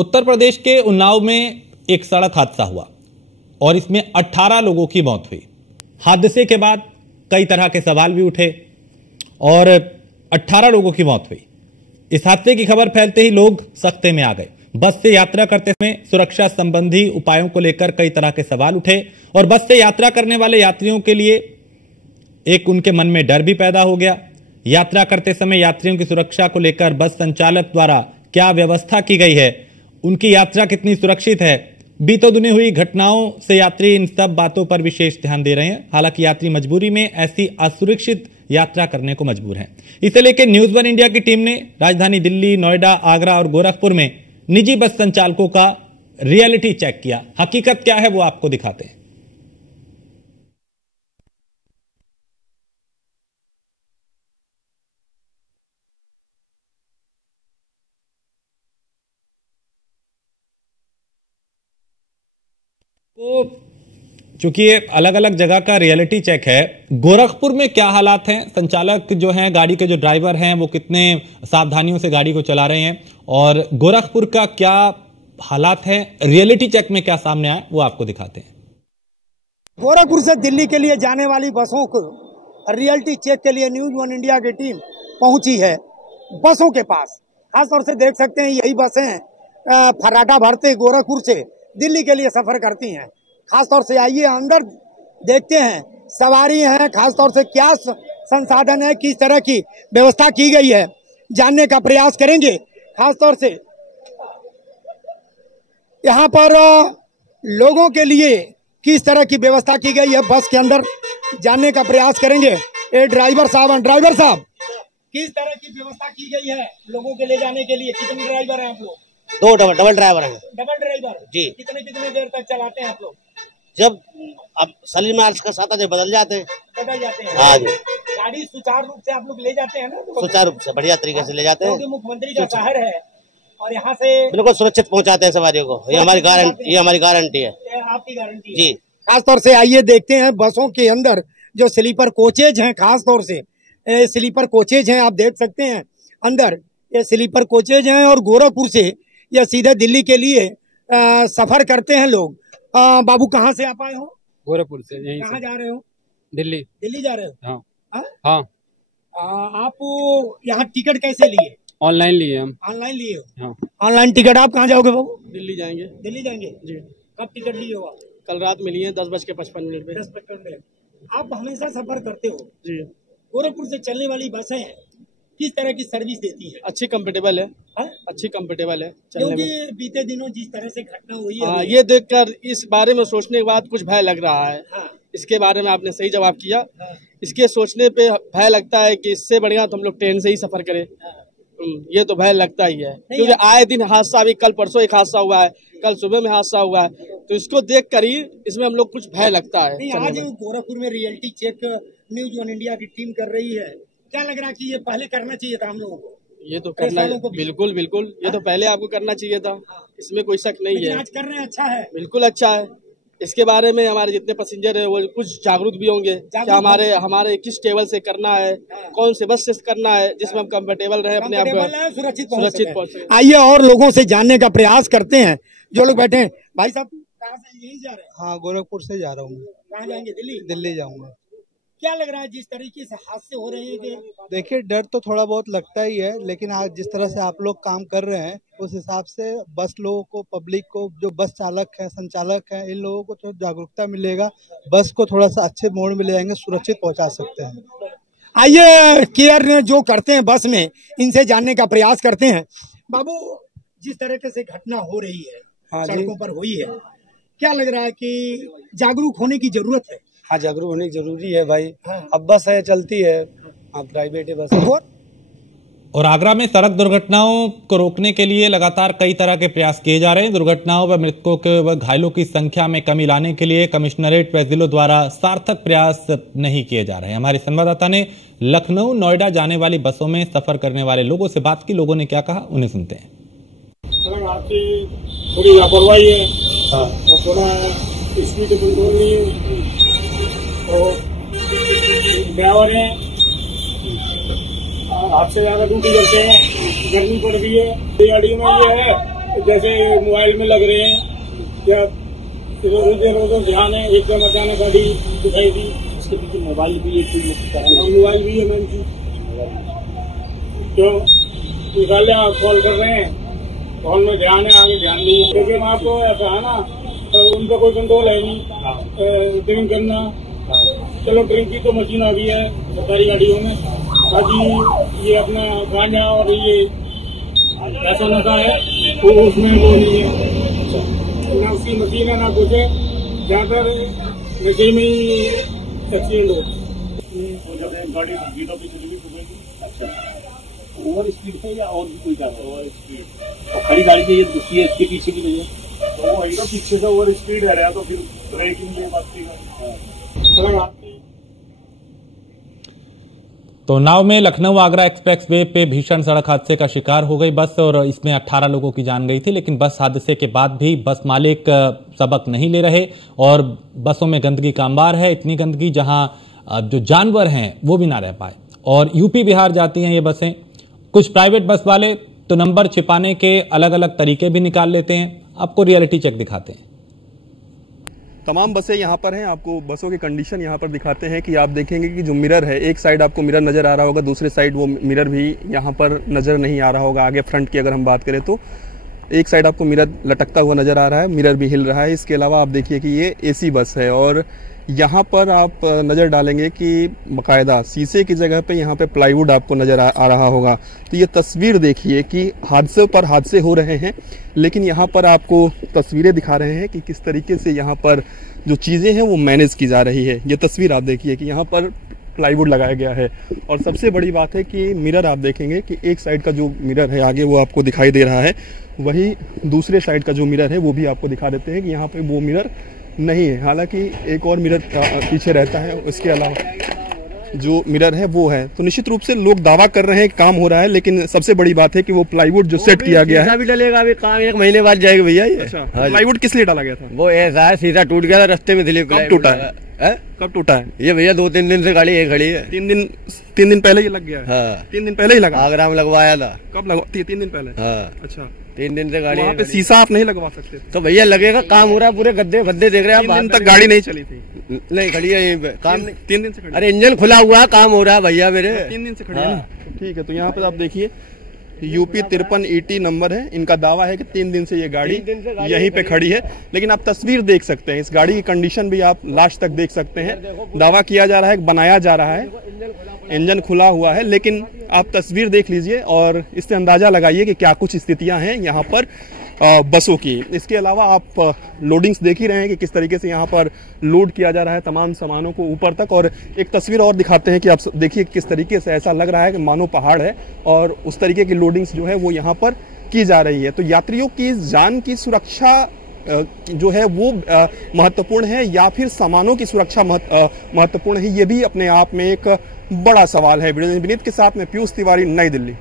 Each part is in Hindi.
उत्तर प्रदेश के उन्नाव में एक सड़क हादसा हुआ और इसमें 18 लोगों की मौत हुई। हादसे के बाद कई तरह के सवाल भी उठे और 18 लोगों की मौत हुई। इस हादसे की खबर फैलते ही लोग सख्ते में आ गए। बस से यात्रा करते समय सुरक्षा संबंधी उपायों को लेकर कई तरह के सवाल उठे और बस से यात्रा करने वाले यात्रियों के लिए एक उनके मन में डर भी पैदा हो गया। यात्रा करते समय यात्रियों की सुरक्षा को लेकर बस संचालक द्वारा क्या व्यवस्था की गई है, उनकी यात्रा कितनी सुरक्षित है, बीते दिनों हुई घटनाओं से यात्री इन सब बातों पर विशेष ध्यान दे रहे हैं। हालांकि यात्री मजबूरी में ऐसी असुरक्षित यात्रा करने को मजबूर हैं। इसे लेकर न्यूज वन इंडिया की टीम ने राजधानी दिल्ली, नोएडा, आगरा और गोरखपुर में निजी बस संचालकों का रियलिटी चेक किया। हकीकत क्या है वो आपको दिखाते हैं। तो चूंकि ये अलग अलग जगह का रियलिटी चेक है, गोरखपुर में क्या हालात हैं, संचालक जो हैं, गाड़ी के जो ड्राइवर हैं, वो कितने सावधानियों से गाड़ी को चला रहे हैं और गोरखपुर का क्या हालात है, रियलिटी चेक में क्या सामने आया वो आपको दिखाते हैं। गोरखपुर से दिल्ली के लिए जाने वाली बसों को रियलिटी चेक के लिए न्यूज वन इंडिया की टीम पहुंची है बसों के पास। खासतौर से देख सकते हैं यही बसें फर्राटा भरते गोरखपुर से दिल्ली के लिए सफर करती हैं। खासतौर से आइए अंदर देखते हैं, सवारी हैं, खासतौर से क्या संसाधन है, किस तरह की व्यवस्था की गई है, जानने का प्रयास करेंगे। खासतौर से यहाँ पर लोगों के लिए किस तरह की व्यवस्था की गई है बस के अंदर, जानने का प्रयास करेंगे। ये ड्राइवर साहब किस तरह की व्यवस्था की गई है लोगों के ले जाने के लिए? कितने ड्राइवर हैं आप लोग? दो डबल ड्राइवर हैं। डबल ड्राइवर जी। कितने देर तक चलाते हैं आप लोग? जब अब सलीम मार्च का 7 बदल जाते हैं। हाँ जी। गाड़ी सुचारू रूप से आप लोग ले जाते हैं ना? सुचारू रूप से बढ़िया तरीके से ले जाते हैं। मुख्यमंत्री का शहर है और यहाँ से बिल्कुल सुरक्षित पहुँचाते हैं सवारियों को। ये हमारी गारंटी है। आपकी गारंटी जी। खासतौर से आइए देखते हैं बसों के अंदर जो स्लीपर कोचेज हैं, खासतौर से स्लीपर कोचेज हैं, आप देख सकते हैं अंदर ये स्लीपर कोचेज हैं और गोरखपुर से या सीधे दिल्ली के लिए सफर करते हैं लोग। बाबू कहाँ से आप आए हो? गोरखपुर से। यहीं कहाँ जा रहे हो? दिल्ली। दिल्ली जा रहे हो? हाँ हाँ। आप यहाँ टिकट कैसे लिए? ऑनलाइन लिए हम। ऑनलाइन लिए हो? हाँ। Online ticket. आप कहाँ जाओगे बाबू? दिल्ली जाएंगे। दिल्ली जाएंगे जी। कब टिकट लिए हो आप? कल रात मिली है 10:55 पे। 10:55। आप हमेशा सफर करते हो जी। गोरखपुर से चलने वाली बसें किस तरह की सर्विस देती है? अच्छी कंफर्टेबल है। अच्छी कंफर्टेबल है क्योंकि बीते दिनों जिस तरह से घटना हुई है, ये देखकर इस बारे में सोचने के बाद कुछ भय लग रहा है। इसके बारे में आपने सही जवाब किया। इसके सोचने पे भय लगता है कि इससे बढ़िया तो हम लोग ट्रेन से ही सफर करें। ये तो भय लगता ही है क्योंकि आए दिन हादसा, अभी कल परसों एक हादसा हुआ है, कल सुबह में हादसा हुआ है, तो इसको देख कर ही इसमें हम लोग कुछ भय लगता है। आज गोरखपुर में reality check news one India की टीम कर रही है, क्या लग रहा है कि ये पहले करना चाहिए था हम लोगों को? ये तो करना है, बिल्कुल बिल्कुल, ये तो पहले आपको करना चाहिए था, इसमें कोई शक नहीं है। आज कर रहे हैं, अच्छा है, बिल्कुल अच्छा है। इसके बारे में हमारे जितने पैसेंजर है वो कुछ जागरूक भी होंगे कि हमारे किस टेबल से करना है, कौन से बस से करना है जिसमें हम कंफर्टेबल रहे, अपने आप को सुरक्षित पहुंच सके। आइए और लोगों से जानने का प्रयास करते हैं जो लोग बैठे हैं। भाई साहब कहाँ से? यही जा रहे हैं? हाँ, गोरखपुर से जा रहा हूँ। कहाँ जाएंगे? दिल्ली। दिल्ली जाऊंगा। क्या लग रहा है जिस तरीके से हादसे हो रहे हैं कि? देखिए, डर तो थोड़ा बहुत लगता ही है, लेकिन आज जिस तरह से आप लोग काम कर रहे हैं उस हिसाब से बस लोगों को, पब्लिक को, जो बस चालक है, संचालक है, इन लोगों को थोड़ा जागरूकता मिलेगा, बस को थोड़ा सा अच्छे मोड में ले जाएंगे, सुरक्षित पहुंचा सकते हैं। आइए केयर जो करते हैं बस में, इनसे जानने का प्रयास करते हैं। बाबू, जिस तरीके से घटना हो रही है, सड़कों पर हुई है, क्या लग रहा है कि जागरूक होने की जरूरत है? हाँ, जागरूक होने की जरूरी है भाई। अब बस है, चलती है, प्राइवेट है बस। और आगरा में सड़क दुर्घटनाओं को रोकने के लिए लगातार कई तरह के प्रयास किए जा रहे हैं। दुर्घटनाओं व मृतकों के व घायलों की संख्या में कमी लाने के लिए कमिश्नरेट व जिलों द्वारा सार्थक प्रयास नहीं किए जा रहे हैं। हमारे संवाददाता ने लखनऊ, नोएडा जाने वाली बसों में सफर करने वाले लोगों से बात की। लोगों ने क्या कहा, उन्हें सुनते हैं। थोड़ी लापरवाही है और थोड़ा स्पीड कंट्रोल नहीं है और ड्राइवर है हाथ से ज्यादा ड्यूटी करते हैं, गर्मी पड़ रही है, गाड़ी में ये है जैसे मोबाइल में लग रहे हैं या रोज ध्यान है, एकदम अचानक गाड़ी दिखाई दी। इसके पीछे मोबाइल भी एक मोबाइल भी है मैम जी, तो निकाले आप कॉल कर रहे हैं, कॉल में ध्यान है, आगे ध्यान नहीं है। क्योंकि वहाँ तो ऐसा है ना, उनका कोई कंट्रोल है नहीं। ड्रिंक करना, चलो ड्रिंक की तो मशीन आ गई है सरकारी गाड़ियों में, बाकी ये अपना गांजा और ये ऐसा नशा है वो उसमें वो नहीं है, ना उसकी मशीन है ना कुछ है। ज्यादातर नशे में ही एक्सीडेंट हो जाते हैं, गाड़ी बीटों की कुछ भी ठुकेगी। अच्छा, ओवर स्पीड है या और भी कोई कारण? ओवर स्पीड और खड़ी गाड़ी से ये इसके पीछे की वजह तो वही तो पीछे से ओवर स्पीड है रहा तो फिर ब्रेकिंग ये बात की। तो नाव में लखनऊ आगरा एक्सप्रेस वे पे भीषण सड़क हादसे का शिकार हो गई बस और इसमें 18 लोगों की जान गई थी। लेकिन बस हादसे के बाद भी बस मालिक सबक नहीं ले रहे और बसों में गंदगी का अंबार है, इतनी गंदगी जहां जो जानवर हैं वो भी ना रह पाए। और यूपी बिहार जाती हैं ये बसें। कुछ प्राइवेट बस वाले तो नंबर छिपाने के अलग अलग तरीके भी निकाल लेते हैं। आपको रियलिटी चेक दिखाते हैं। तमाम बसें यहाँ पर हैं, आपको बसों की कंडीशन यहाँ पर दिखाते हैं कि आप देखेंगे कि जो मिरर है, एक साइड आपको मिरर नज़र आ रहा होगा, दूसरे साइड वो मिरर भी यहाँ पर नज़र नहीं आ रहा होगा। आगे फ्रंट की अगर हम बात करें तो एक साइड आपको मिरर लटकता हुआ नज़र आ रहा है, मिरर भी हिल रहा है। इसके अलावा आप देखिए कि ये एसी बस है और यहाँ पर आप नज़र डालेंगे कि बाकायदा शीशे की जगह पे यहाँ पे प्लाईवुड आपको नज़र आ रहा होगा। तो ये तस्वीर देखिए कि हादसे पर हादसे हो रहे हैं, लेकिन यहाँ पर आपको तस्वीरें दिखा रहे हैं कि किस तरीके से यहाँ पर जो चीज़ें हैं वो मैनेज की जा रही है। ये तस्वीर आप देखिए कि यहाँ पर प्लाईवुड लगाया गया है और सबसे बड़ी बात है कि मिरर आप देखेंगे कि एक साइड का जो मिरर है आगे वो आपको दिखाई दे रहा है, वही दूसरे साइड का जो मिरर है वो भी आपको दिखा देते हैं कि यहाँ पे वो मिरर नहीं है। हालांकि एक और मिरर पीछे रहता है, इसके अलावा जो मिरर है वो है। तो निश्चित रूप से लोग दावा कर रहे हैं कि काम हो रहा है, लेकिन सबसे बड़ी बात है कि वो प्लाईवुड जो सेट किया गया है भी डलेगा, अभी काम 1 महीने बाद जाएगा भैया। अच्छा, प्लाईवुड किस लिए डाला गया था? वो ऐसा है, सीधा टूट गया था रास्ते में। दिलीप कब टूटा है? कब टूटा है ये भैया? 2-3 दिन से गाड़ी यही खड़ी है। 3 दिन पहले ये लग गया है? हाँ, 3 दिन पहले ही लगा? आगरा में लगवाया था। कब लगा? 3 दिन पहले। हाँ, अच्छा, 3 दिन से गाड़ी वहाँ पे शीशा आप नहीं लगवा सकते? तो भैया लगेगा, काम हो रहा है, पूरे गद्दे भद्दे देख रहे हैं। 3 दिन तक गाड़ी नहीं चली थी? नहीं, खड़ी है यहीं पे काम। 3 दिन से खड़ी? अरे इंजन खुला हुआ है, काम हो रहा है भैया मेरे। 3 दिन से खड़ी है ना? ठीक है, तो यहाँ पे आप देखिए यूपी 53 ET नंबर है। इनका दावा है कि 3 दिन से ये गाड़ी यहीं पे खड़ी है, लेकिन आप तस्वीर देख सकते हैं, इस गाड़ी की कंडीशन भी आप लास्ट तक देख सकते हैं। दावा किया जा रहा है, बनाया जा रहा है, इंजन खुला हुआ है, लेकिन आप तस्वीर देख लीजिए और इससे अंदाजा लगाइए कि क्या कुछ स्थितियां हैं यहाँ पर बसों की। इसके अलावा आप लोडिंग्स देख ही रहे हैं कि किस तरीके से यहाँ पर लोड किया जा रहा है तमाम सामानों को ऊपर तक। और एक तस्वीर और दिखाते हैं कि आप देखिए किस तरीके से ऐसा लग रहा है कि मानो पहाड़ है और उस तरीके की लोडिंग्स जो है वो यहाँ पर की जा रही है। तो यात्रियों की जान की सुरक्षा जो है वो महत्वपूर्ण है या फिर सामानों की सुरक्षा महत्वपूर्ण है, ये भी अपने आप में एक बड़ा सवाल है। विनीत के साथ में पीयूष तिवारी, नई दिल्ली।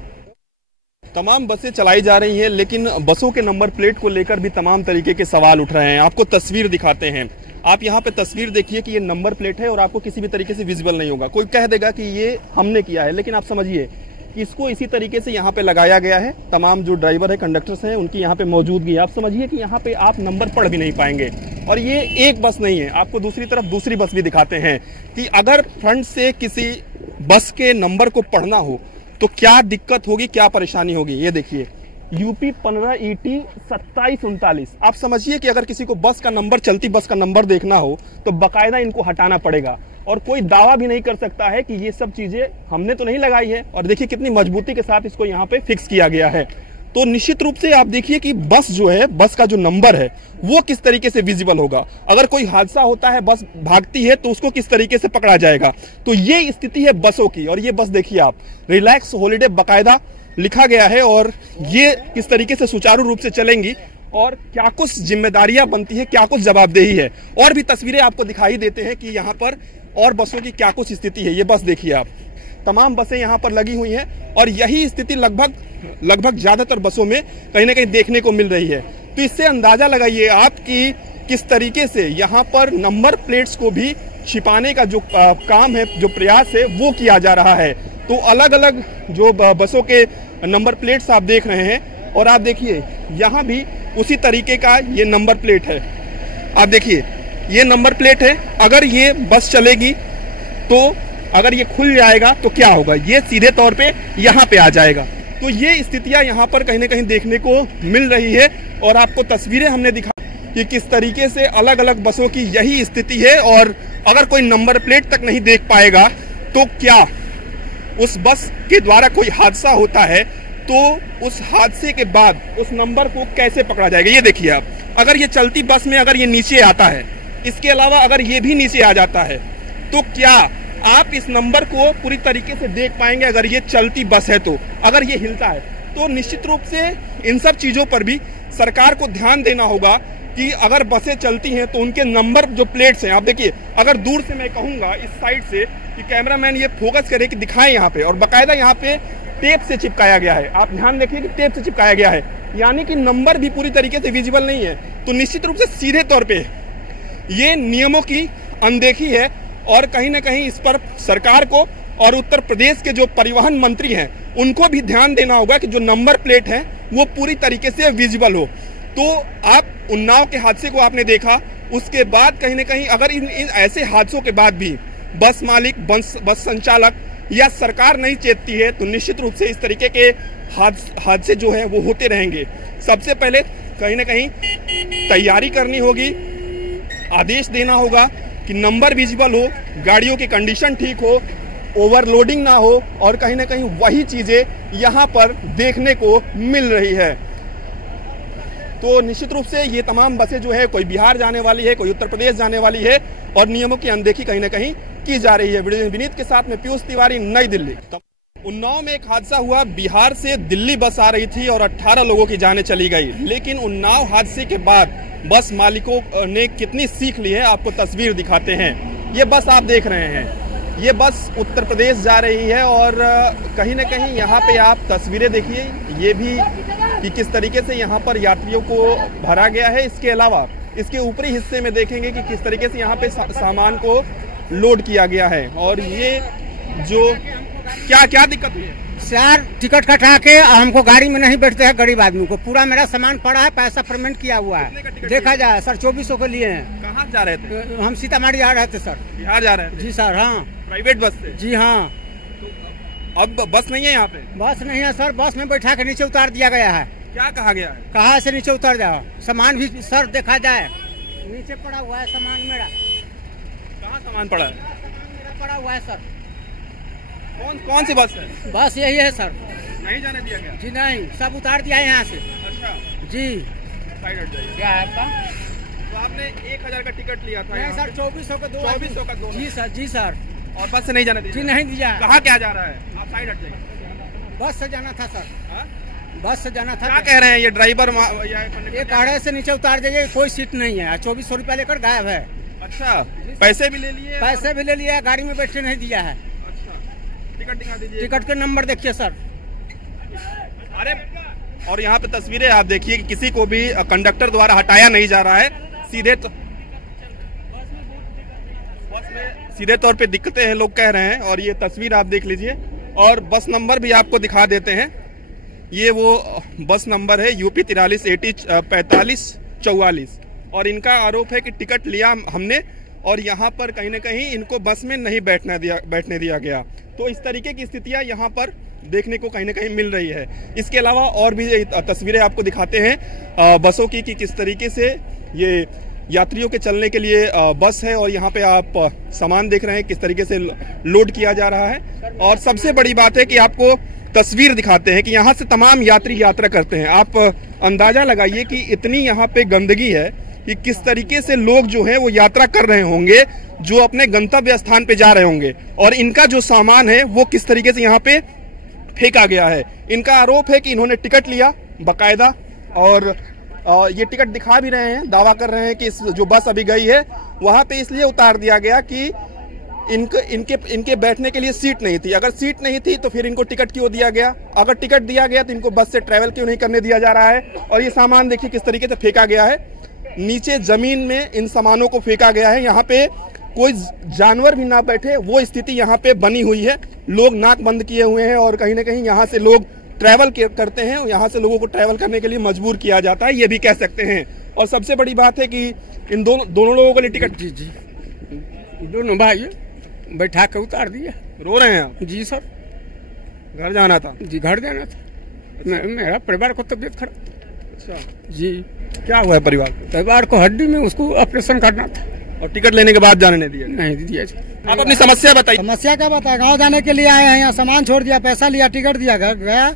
तमाम बसें चलाई जा रही हैं, लेकिन बसों के नंबर प्लेट को लेकर भी तमाम तरीके के सवाल उठ रहे हैं। आपको तस्वीर दिखाते हैं, आप यहाँ पे तस्वीर देखिए कि ये नंबर प्लेट है और आपको किसी भी तरीके से विजिबल नहीं होगा। कोई कह देगा कि ये हमने किया है, लेकिन आप समझिए कि इसको इसी तरीके से यहाँ पे लगाया गया है। तमाम जो ड्राइवर है, कंडक्टर्स हैं, उनकी यहाँ पे मौजूदगी। आप समझिए कि यहाँ पे आप नंबर पढ़ भी नहीं पाएंगे। और ये एक बस नहीं है, आपको दूसरी तरफ दूसरी बस भी दिखाते हैं कि अगर फ्रंट से किसी बस के नंबर को पढ़ना हो तो क्या दिक्कत होगी, क्या परेशानी होगी। ये देखिए यूपी 15 ET 2739। आप समझिए कि अगर किसी को बस का नंबर, चलती बस का नंबर देखना हो तो बाकायदा इनको हटाना पड़ेगा और कोई दावा भी नहीं कर सकता है कि ये सब चीजें हमने तो नहीं लगाई है। और देखिए कितनी मजबूती के साथ इसको यहाँ पे फिक्स किया गया है। तो निश्चित रूप से आप देखिए कि बस जो है, बस का जो नंबर है वो किस तरीके से विजिबल होगा। अगर कोई हादसा होता है, बस भागती है, तो उसको किस तरीके से पकड़ा जाएगा। तो ये स्थिति है बसों की। और ये बस देखिए आप, रिलैक्स हॉलिडे बाकायदा लिखा गया है और ये किस तरीके से सुचारू रूप से चलेंगी और क्या कुछ जिम्मेदारियां बनती है, क्या कुछ जवाबदेही है। और भी तस्वीरें आपको दिखाई देते हैं कि यहाँ पर और बसों की क्या कुछ स्थिति है। ये बस देखिए आप, तमाम बसें यहाँ पर लगी हुई हैं और यही स्थिति लगभग ज्यादातर बसों में कहीं ना कहीं देखने को मिल रही है। तो इससे अंदाजा लगाइए आप कि किस तरीके से यहाँ पर नंबर प्लेट्स को भी छिपाने का जो काम है, जो प्रयास है, वो किया जा रहा है। तो अलग अलग जो बसों के नंबर प्लेट्स आप देख रहे हैं, और आप देखिए यहाँ भी उसी तरीके का ये नंबर प्लेट है। आप देखिए ये नंबर प्लेट है। अगर ये बस चलेगी तो अगर ये खुल जाएगा तो क्या होगा, ये सीधे तौर पे यहाँ पे आ जाएगा। तो ये स्थितियां यहाँ पर कहीं ना कहीं देखने को मिल रही है और आपको तस्वीरें हमने दिखा कि किस तरीके से अलग अलग बसों की यही स्थिति है। और अगर कोई नंबर प्लेट तक नहीं देख पाएगा तो क्या उस बस के द्वारा कोई हादसा होता है तो उस हादसे के बाद उस नंबर को कैसे पकड़ा जाएगा। ये देखिए आप, अगर ये चलती बस में अगर ये नीचे आता है, इसके अलावा अगर ये भी नीचे आ जाता है तो क्या आप इस नंबर को पूरी तरीके से देख पाएंगे। अगर ये चलती बस है तो अगर ये हिलता है तो निश्चित रूप से इन सब चीजों पर भी सरकार को ध्यान देना होगा कि अगर बसें चलती हैं तो उनके नंबर जो प्लेट्स हैं, आप देखिए अगर दूर से मैं कहूंगा इस साइड से कि कैमरामैन ये फोकस करे कि दिखाएं यहाँ पे, और बाकायदा यहाँ पे टेप से चिपकाया गया है। आप ध्यान देखिए कि टेप से चिपकाया गया है, यानी कि नंबर भी पूरी तरीके से विजिबल नहीं है। तो निश्चित रूप से सीधे तौर पे ये नियमों की अनदेखी है और कहीं ना कहीं इस पर सरकार को और उत्तर प्रदेश के जो परिवहन मंत्री हैं उनको भी ध्यान देना होगा कि जो नंबर प्लेट है वो पूरी तरीके से विजिबल हो। तो आप उन्नाव के हादसे को आपने देखा, उसके बाद कहीं ना कहीं अगर इन ऐसे हादसों के बाद भी बस मालिक, बस संचालक या सरकार नहीं चेतती है तो निश्चित रूप से इस तरीके के हादसे जो है वो होते रहेंगे। सबसे पहले कहीं ना कहीं तैयारी करनी होगी, आदेश देना होगा कि नंबर विजिबल हो, गाड़ियों की कंडीशन ठीक हो, ओवरलोडिंग ना हो, और कहीं ना कहीं वही चीजें यहाँ पर देखने को मिल रही है। तो निश्चित रूप से ये तमाम बसें जो है कोई बिहार जाने वाली है, कोई उत्तर प्रदेश जाने वाली है और नियमों की अनदेखी कहीं ना कहीं की जा रही है। वीडियो विनीत के साथ में पीयूष तिवारी, नई दिल्ली। उन्नाव में एक हादसा हुआ, बिहार से दिल्ली बस आ रही थी और 18 लोगों की जानें चली गई। लेकिन उन्नाव हादसे के बाद बस मालिकों ने कितनी सीख ली है आपको तस्वीर दिखाते हैं। ये बस आप देख रहे हैं, ये बस उत्तर प्रदेश जा रही है और कहीं ना कहीं यहाँ पे आप तस्वीरें देखिए, ये भी कि किस तरीके से यहाँ पर यात्रियों को भरा गया है। इसके अलावा इसके ऊपरी हिस्से में देखेंगे कि किस तरीके से यहाँ पे सामान को लोड किया गया है। और ये जो क्या दिक्कत हुई है सर, टिकट कटा के हमको गाड़ी में नहीं बैठते हैं गरीब आदमी को। पूरा मेरा सामान पड़ा है, पैसा पेमेंट किया हुआ है। देखा जाए सर 2400 के लिए हैं। कहाँ जा रहे थे? हम सीतामढ़ी आ रहे थे सर। बिहार जा रहे थे? जी सर। हाँ, प्राइवेट बस से? जी हाँ। तो अब बस नहीं है यहाँ पे? बस नहीं है सर, बस में बैठा के नीचे उतार दिया गया है। क्या कहा गया है? कहाँ से नीचे उतर जाओ, सामान भी सर देखा जाए नीचे पड़ा हुआ है सामान मेरा। कहाँ सामान पड़ा है? मेरा पड़ा हुआ है सर। कौन सी बस है? बस यही है सर। नहीं जाने दिया गया? जी नहीं, सब उतार दिया है यहाँ से। अच्छा जी। साइड हट जाइए। क्या है आपका? तो आपने 1000 का टिकट लिया था? नहीं सर, 2400 का दो। 2400 का दो? जी सर। जी सर। और बस से नहीं जाने दिया? जी नहीं दिया। कहाँ क्या जा रहा है? आप साइड हट जाइए। बस से जाना था सर। हा? बस से जाना था। क्या कह रहे हैं ये ड्राइवर? ये कह से नीचे उतार दीजिए, कोई सीट नहीं है। 2400 रुपया लेकर गायब है। अच्छा, पैसे भी ले लिए? पैसे भी ले लिया, गाड़ी में बैठने नहीं दिया है। टिकट दिखा दीजिए। टिकट के नंबर देखिए सर। अरे, और यहाँ पे तस्वीरें आप देखिए कि किसी को भी कंडक्टर द्वारा हटाया नहीं जा रहा है। सीधे तौर पे दिक्कतें हैं लोग कह रहे हैं। और ये तस्वीर आप देख लीजिए और बस नंबर भी आपको दिखा देते हैं। ये वो बस नंबर है UP 43 AT 4544 और इनका आरोप है कि टिकट लिया हमने और यहाँ पर कहीं ना कहीं इनको बस में नहीं बैठने दिया गया। तो इस तरीके की स्थितियां यहाँ पर देखने को कहीं ना कहीं मिल रही है। इसके अलावा और भी तस्वीरें आपको दिखाते हैं बसों की कि किस तरीके से ये यात्रियों के चलने के लिए बस है और यहाँ पे आप सामान देख रहे हैं किस तरीके से लोड किया जा रहा है। और सबसे बड़ी बात है कि आपको तस्वीर दिखाते हैं कि यहाँ से तमाम यात्री यात्रा करते हैं। आप अंदाजा लगाइए कि इतनी यहाँ पे गंदगी है कि किस तरीके से लोग जो है वो यात्रा कर रहे होंगे, जो अपने गंतव्य स्थान पे जा रहे होंगे और इनका जो सामान है वो किस तरीके से यहाँ पे फेंका गया है। इनका आरोप है कि इन्होंने टिकट लिया बाकायदा और ये टिकट दिखा भी रहे हैं, दावा कर रहे हैं कि इस जो बस अभी गई है वहां पे इसलिए उतार दिया गया कि इनके बैठने के लिए सीट नहीं थी। अगर सीट नहीं थी तो फिर इनको टिकट क्यों दिया गया? अगर टिकट दिया गया तो इनको बस से ट्रैवल क्यों नहीं करने दिया जा रहा है? और ये सामान देखिए किस तरीके से फेंका गया है, नीचे जमीन में इन सामानों को फेंका गया है। यहाँ पे कोई जानवर भी ना बैठे वो स्थिति यहाँ पे बनी हुई है। लोग नाक बंद किए हुए हैं और कहीं ना कहीं यहाँ से लोग ट्रैवल करते हैं, यहाँ से लोगों को ट्रैवल करने के लिए मजबूर किया जाता है, ये भी कह सकते हैं। और सबसे बड़ी बात है कि इन दोनों लोगों के लिए टिकट जी दोनों भाई बैठा के उतार दिया। रो रहे हैं आप? जी सर, घर जाना था? जी घर जाना था। मेरा परिवार को तबीयत खराब। अच्छा जी, क्या हुआ है परिवार को? हड्डी में उसको ऑपरेशन करना था। और टिकट लेने के बाद जाने नहीं दिया? नहीं दिया। आप अपनी समस्या बताइए। समस्या क्या बताया? गाँव जाने के लिए आए हैं, यहाँ सामान छोड़ दिया, पैसा लिया, टिकट दिया, घर गया,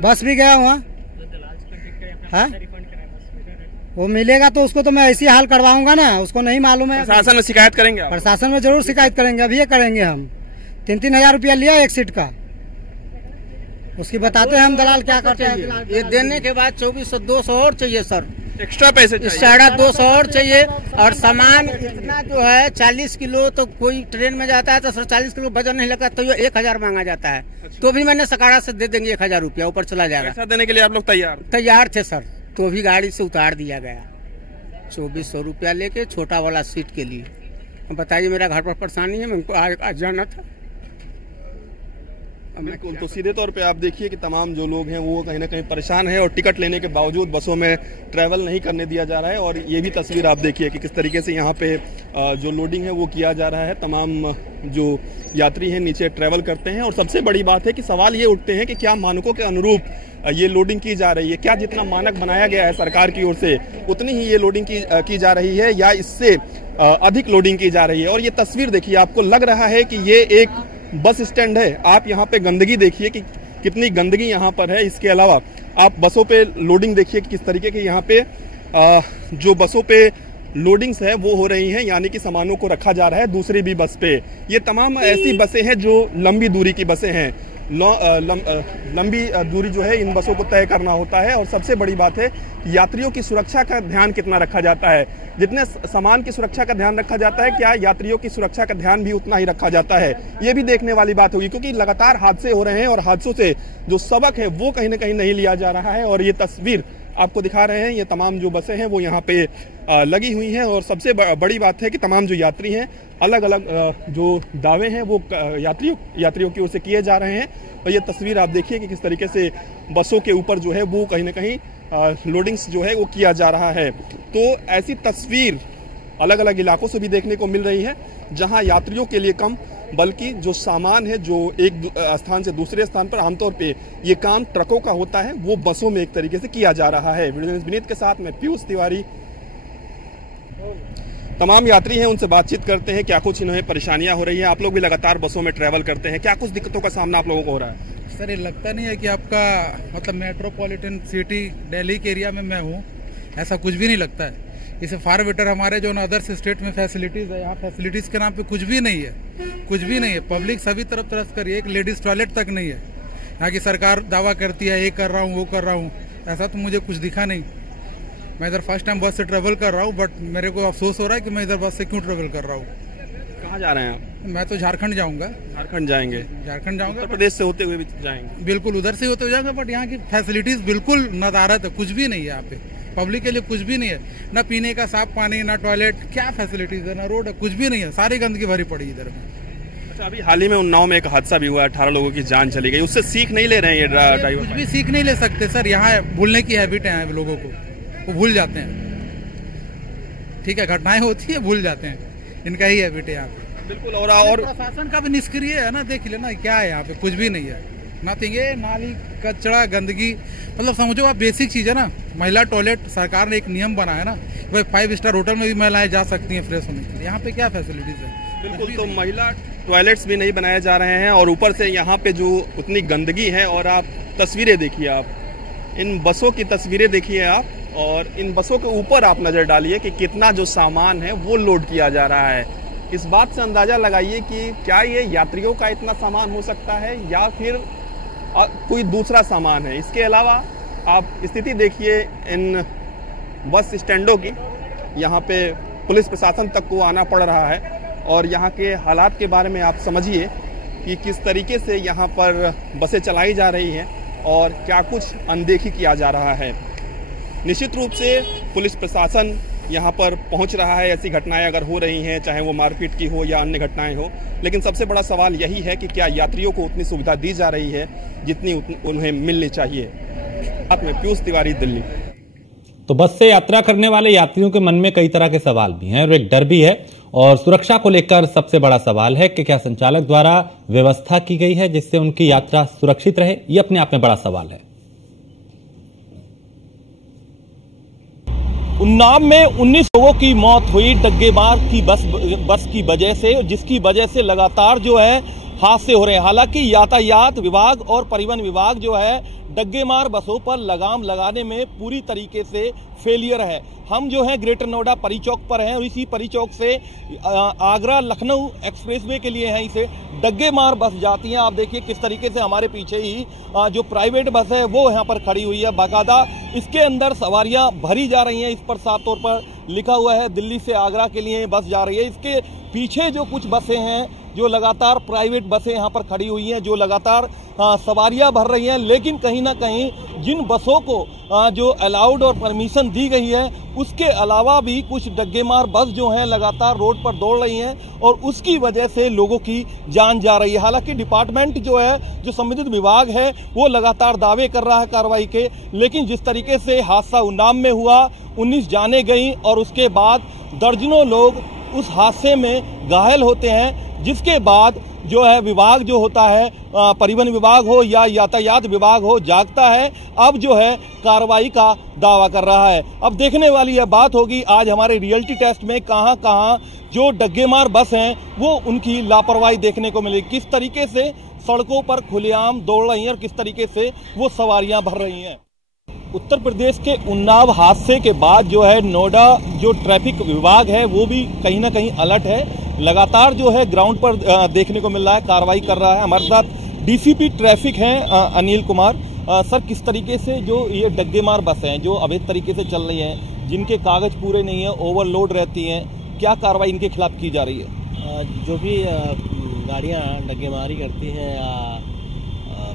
बस भी गया वहाँ। वो मिलेगा तो उसको तो मैं ऐसी हाल करवाऊंगा ना, उसको नहीं मालूम है। प्रशासन में शिकायत करेंगे आप? प्रशासन में जरूर शिकायत करेंगे, अभी ये करेंगे हम। 3-3 हजार रुपया लिया एक सीट का, उसकी बताते हैं हम दलाल क्या करते हैं। ये देने के बाद 2400 200 और चाहिए सर, एक्स्ट्रा पैसे चाहिए, 200 और चाहिए। और सामान इतना जो है 40 किलो, तो कोई ट्रेन में जाता है तो सर 40 किलो वजन नहीं लगता, तो ये 1000 मांगा जाता है। अच्छा। तो भी मैंने सकारा से दे देंगे 1000 रुपया, ऊपर चला जाएगा। पैसा देने के लिए आप लोग तैयार थे सर, तो भी गाड़ी से उतार दिया गया 2400 रुपया लेके, छोटा वाला सीट के लिए। बताइए मेरा घर पर परेशानी है, मैं आज जाना था। बिल्कुल, तो सीधे तौर पे आप देखिए कि तमाम जो लोग हैं वो कहीं ना कहीं परेशान है और टिकट लेने के बावजूद बसों में ट्रैवल नहीं करने दिया जा रहा है। और ये भी तस्वीर आप देखिए कि किस तरीके से यहाँ पे जो लोडिंग है वो किया जा रहा है। तमाम जो यात्री हैं नीचे ट्रैवल करते हैं। और सबसे बड़ी बात है कि सवाल ये उठते हैं कि क्या मानकों के अनुरूप ये लोडिंग की जा रही है? क्या जितना मानक बनाया गया है सरकार की ओर से उतनी ही ये लोडिंग की जा रही है, या इससे अधिक लोडिंग की जा रही है? और ये तस्वीर देखिए, आपको लग रहा है कि ये एक बस स्टैंड है। आप यहाँ पे गंदगी देखिए कि कितनी गंदगी यहाँ पर है। इसके अलावा आप बसों पे लोडिंग देखिए कि किस तरीके के यहाँ पे जो बसों पे लोडिंग्स है वो हो रही हैं, यानी कि सामानों को रखा जा रहा है दूसरी भी बस पे। ये तमाम ऐसी बसें हैं जो लंबी दूरी की बसें हैं। लंबी दूरी जो है इन बसों को तय करना होता है। और सबसे बड़ी बात है यात्रियों की सुरक्षा का ध्यान कितना रखा जाता है। जितने सामान की सुरक्षा का ध्यान रखा जाता है, क्या यात्रियों की सुरक्षा का ध्यान भी उतना ही रखा जाता है? ये भी देखने वाली बात होगी, क्योंकि लगातार हादसे हो रहे हैं और हादसों से जो सबक है वो कहीं ना कहीं नहीं लिया जा रहा है। और ये तस्वीर आपको दिखा रहे हैं, ये तमाम जो बसें हैं वो यहाँ पे लगी हुई हैं। और सबसे बड़ी बात है कि तमाम जो यात्री हैं अलग अलग जो दावे हैं वो यात्रियों की ओर से किए जा रहे हैं। और ये तस्वीर आप देखिए कि किस तरीके से बसों के ऊपर जो है वो कहीं ना कहीं लोडिंग्स जो है वो किया जा रहा है। तो ऐसी तस्वीर अलग अलग इलाकों से भी देखने को मिल रही है, जहां यात्रियों के लिए कम बल्कि जो सामान है जो एक स्थान से दूसरे स्थान पर आमतौर पे ये काम ट्रकों का होता है वो बसों में एक तरीके से किया जा रहा है। वीडियो विनीत के साथ मैं पीयूष तिवारी। तमाम यात्री हैं, उनसे बातचीत करते हैं क्या कुछ इन्हें परेशानियां हो रही हैं। आप लोग भी लगातार बसों में ट्रैवल करते हैं, क्या कुछ दिक्कतों का सामना आप लोगों को हो रहा है? सर, ये लगता नहीं है कि आपका मतलब मेट्रोपॉलिटन सिटी दिल्ली के एरिया में मैं हूँ, ऐसा कुछ भी नहीं लगता है। इसे फार बेटर हमारे जो अदर्स स्टेट में फैसिलिटीज है, यहाँ फैसिलिटीज के नाम पे कुछ भी नहीं है, कुछ भी नहीं है। पब्लिक सभी तरफ तरस कर रही है, एक लेडीज टॉयलेट तक नहीं है। यहाँ की सरकार दावा करती है ये कर रहा हूँ वो कर रहा हूँ, ऐसा तो मुझे कुछ दिखा नहीं। मैं इधर फर्स्ट टाइम बस से ट्रेवल कर रहा हूँ, बट मेरे को अफसोस हो रहा है कि मैं इधर बस से क्यों ट्रेवल कर रहा हूँ। कहाँ जा रहे हैं आप? मैं तो झारखंड जाऊंगा। झारखंड जाएंगे? झारखंड जाऊंगा, उत्तर प्रदेश से होते हुए भी जाएंगे? बिल्कुल उधर से होते जाएंगे, बट यहाँ की फैसिलिटीज बिल्कुल नदारत है, कुछ भी नहीं है यहाँ पे। पब्लिक के लिए कुछ भी नहीं है, ना पीने का साफ पानी, ना टॉयलेट, क्या फैसिलिटीज है, ना रोड है, कुछ भी नहीं है, सारी गंदगी भरी पड़ी इधर में। अच्छा, अभी हाल ही में उन्नाव में एक हादसा भी हुआ, 18 लोगों की जान चली गई, उससे सीख नहीं ले रहे हैं ये ड्राइवर? कुछ भी सीख नहीं ले सकते सर, यहाँ भूलने की हैबिट है लोगों को, वो भूल जाते हैं। ठीक है, घटनाएं होती है, भूल जाते हैं, इनका ही हैबिट है यहाँ पे। बिल्कुल। और प्रशासन का भी निष्क्रिय है ना, देख लेना क्या है यहाँ पे, कुछ भी नहीं है, नथिंग है। नाली, कचरा, गंदगी, मतलब समझो आप बेसिक चीज है ना। महिला टॉयलेट सरकार ने एक नियम बनाया ना, भाई 5 स्टार होटल में भी महिलाएं जा सकती हैं फ्रेश होने के लिए, यहाँ पे क्या फैसिलिटीज है? बिल्कुल, तो महिला टॉयलेट्स भी नहीं बनाए जा रहे हैं और ऊपर से यहाँ पे जो उतनी गंदगी है। और आप तस्वीरें देखिए, आप इन बसों की तस्वीरें देखिए आप, और इन बसों के ऊपर आप नजर डालिए कि कितना जो सामान है वो लोड किया जा रहा है। इस बात से अंदाजा लगाइए कि क्या ये यात्रियों का इतना सामान हो सकता है या फिर कोई दूसरा सामान है। इसके अलावा आप स्थिति देखिए इन बस स्टैंडों की, यहाँ पे पुलिस प्रशासन तक को आना पड़ रहा है। और यहाँ के हालात के बारे में आप समझिए कि किस तरीके से यहाँ पर बसें चलाई जा रही हैं और क्या कुछ अनदेखी किया जा रहा है। निश्चित रूप से पुलिस प्रशासन यहाँ पर पहुँच रहा है। ऐसी घटनाएं अगर हो रही हैं, चाहे वो मारपीट की हो या अन्य घटनाएं हो, लेकिन सबसे बड़ा सवाल यही है कि क्या यात्रियों को उतनी सुविधा दी जा रही है जितनी उन्हें मिलनी चाहिए। साथ में पीयूष तिवारी, दिल्ली। तो बस से यात्रा करने वाले यात्रियों के मन में कई तरह के सवाल भी हैं और एक डर भी है, और सुरक्षा को लेकर सबसे बड़ा सवाल है कि क्या संचालक द्वारा व्यवस्था की गई है जिससे उनकी यात्रा सुरक्षित रहे। यह अपने आप में बड़ा सवाल है। उन्नाव में 19 लोगों की मौत हुई डग्गेमार की बस की वजह से, जिसकी वजह से लगातार जो है हादसे हो रहे हैं। हालांकि यातायात विभाग और परिवहन विभाग जो है डग्गेमार बसों पर लगाम लगाने में पूरी तरीके से फेलियर है। हम जो है ग्रेटर नोएडा परी चौक पर हैं और इसी परी चौक से आगरा लखनऊ एक्सप्रेसवे के लिए हैं इसे डग्गेमार बस जाती हैं। आप देखिए किस तरीके से हमारे पीछे ही जो प्राइवेट बस है वो यहाँ पर खड़ी हुई है बाकायदा। इसके अंदर सवारियां भरी जा रही हैं। इस पर साफ तौर पर लिखा हुआ है दिल्ली से आगरा के लिए बस जा रही है। इसके पीछे जो कुछ बसें हैं, जो लगातार प्राइवेट बसें यहाँ पर खड़ी हुई हैं, जो लगातार सवारियां भर रही हैं, लेकिन कहीं ना कहीं जिन बसों को जो अलाउड और परमिशन दी गई है उसके अलावा भी कुछ डग्गेमार बस जो हैं लगातार रोड पर दौड़ रही हैं और उसकी वजह से लोगों की जान जा रही है। हालांकि डिपार्टमेंट जो है, जो संबंधित विभाग है, वो लगातार दावे कर रहा है कार्रवाई के, लेकिन जिस तरीके से हादसा उन्नाव में हुआ, 19 जाने गई और उसके बाद दर्जनों लोग उस हादसे में घायल होते हैं, जिसके बाद जो है विभाग जो होता है, परिवहन विभाग हो या यातायात विभाग हो, जागता है, अब जो है कार्रवाई का दावा कर रहा है। अब देखने वाली यह बात होगी आज हमारे रियलिटी टेस्ट में कहां कहां जो डग्गेमार बस हैं वो उनकी लापरवाही देखने को मिलेगी, किस तरीके से सड़कों पर खुलेआम दौड़ रही हैं और किस तरीके से वो सवारियां भर रही हैं। उत्तर प्रदेश के उन्नाव हादसे के बाद जो है नोएडा जो ट्रैफिक विभाग है वो भी कहीं ना कहीं अलर्ट है। लगातार जो है ग्राउंड पर देखने को मिल रहा है, कार्रवाई कर रहा है। हमारे साथ डीसीपी ट्रैफिक हैं अनिल कुमार। सर, किस तरीके से जो ये डग्गेमार बस हैं जो अवैध तरीके से चल रही हैं, जिनके कागज पूरे नहीं है, ओवरलोड रहती हैं, क्या कार्रवाई इनके खिलाफ की जा रही है? जो भी गाड़ियाँ डग्गेमारी करती हैं या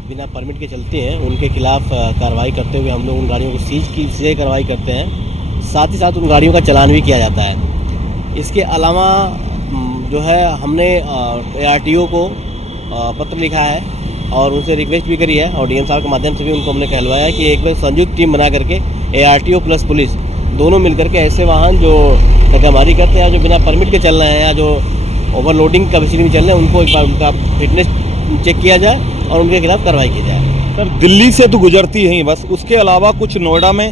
बिना परमिट के चलती हैं उनके खिलाफ कार्रवाई करते हुए हम लोग उन गाड़ियों को सीज कार्रवाई करते हैं। साथ ही साथ उन गाड़ियों का चालान भी किया जाता है। इसके अलावा जो है हमने ARTO को पत्र लिखा है और उनसे रिक्वेस्ट भी करी है और DM साहब के माध्यम से भी उनको हमने कहलवाया कि एक बार संयुक्त टीम बना करके ARTO प्लस पुलिस दोनों मिलकर के ऐसे वाहन जो डग्गामारी करते हैं, जो बिना परमिट के चल रहे हैं या जो ओवरलोडिंग कैपेसिटी में चल रहे हैं, उनको एक बार उनका फिटनेस चेक किया जाए और उनके खिलाफ कार्रवाई की जाए। सर, दिल्ली से तो गुजरती है बस, उसके अलावा कुछ नोएडा में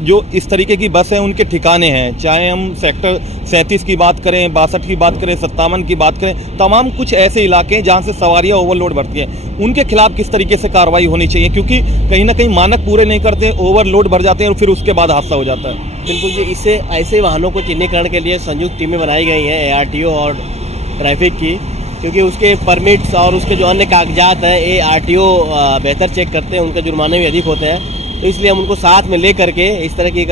जो इस तरीके की बस है उनके ठिकाने हैं, चाहे हम सेक्टर 37 की बात करें, 62 की बात करें, 57 की बात करें, तमाम कुछ ऐसे इलाके हैं जहां से सवारियां ओवरलोड बढ़ती हैं, उनके खिलाफ किस तरीके से कार्रवाई होनी चाहिए? क्योंकि कहीं ना कहीं मानक पूरे नहीं करते, ओवरलोड भर जाते हैं और फिर उसके बाद हादसा हो जाता है। बिल्कुल जी, इससे ऐसे वाहनों को चिन्हीकरण के लिए संयुक्त टीमें बनाई गई हैं ARTO और ट्रैफिक की, क्योंकि उसके परमिट्स और उसके जो अन्य कागजात हैं ARTO बेहतर चेक करते हैं, उनके जुर्माने भी अधिक होते हैं, तो इसलिए हम उनको साथ में ले करके इस तरह की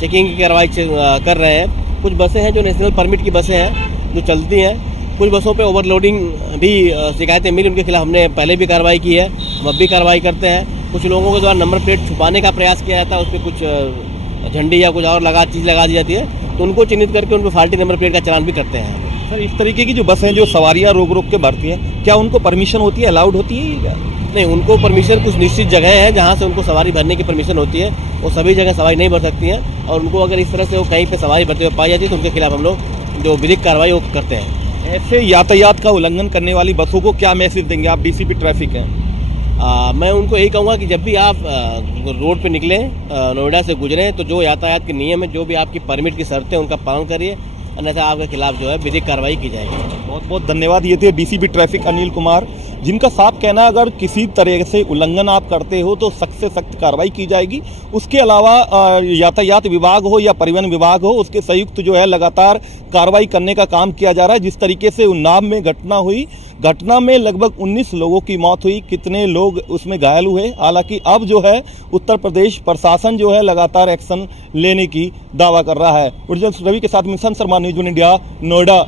चेकिंग की कार्रवाई कर रहे हैं। कुछ बसें हैं जो नेशनल परमिट की बसें हैं जो चलती हैं, कुछ बसों पे ओवरलोडिंग भी शिकायतें मिली, उनके खिलाफ हमने पहले भी कार्रवाई की है, हम अब भी कार्रवाई करते हैं। कुछ लोगों के द्वारा नंबर प्लेट छुपाने का प्रयास किया जाता है, उस पर कुछ झंडी या कुछ और चीज़ लगा दी जाती है, तो उनको चिन्हित करके उन पर फाल्टी नंबर प्लेट का चालान भी करते हैं। सर, इस तरीके की जो बस हैं जो सवारियां रोक रोक के भरती हैं, क्या उनको परमिशन होती है, अलाउड होती है? नहीं, उनको परमिशन कुछ निश्चित जगह है जहां से उनको सवारी भरने की परमिशन होती है, वो सभी जगह सवारी नहीं भर सकती हैं और उनको अगर इस तरह से वो कहीं पे सवारी भरते हुए पाई जाती है तो उनके खिलाफ हम लोग जो विधिक कार्रवाई वो करते हैं। ऐसे यातायात का उल्लंघन करने वाली बसों को क्या मैसेज देंगे आप? डीसीपी ट्रैफिक हैं। मैं उनको यही कहूँगा कि जब भी आप रोड पे निकलें, नोएडा से गुजरें, तो जो यातायात के नियम है, जो भी आपकी परमिट की शर्तें उनका पालन करिए, अन्यथा आपके खिलाफ जो है विधिक कार्रवाई की जाएगी। बहुत बहुत धन्यवाद। ये थे डीसीपी ट्रैफिक अनिल कुमार, जिनका साफ कहना अगर किसी तरह से उल्लंघन आप करते हो तो सख्त से सख्त कार्रवाई की जाएगी। उसके अलावा यातायात विभाग हो या परिवहन विभाग हो, उसके संयुक्त जो है लगातार कार्रवाई करने का काम किया जा रहा है। जिस तरीके से उन्नाव में घटना हुई, घटना में लगभग 19 लोगों की मौत हुई, कितने लोग उसमें घायल हुए, हालांकि अब जो है उत्तर प्रदेश प्रशासन जो है लगातार एक्शन लेने की दावा कर रहा है। रवि के साथ mission Sharma, news 1 India, Noida.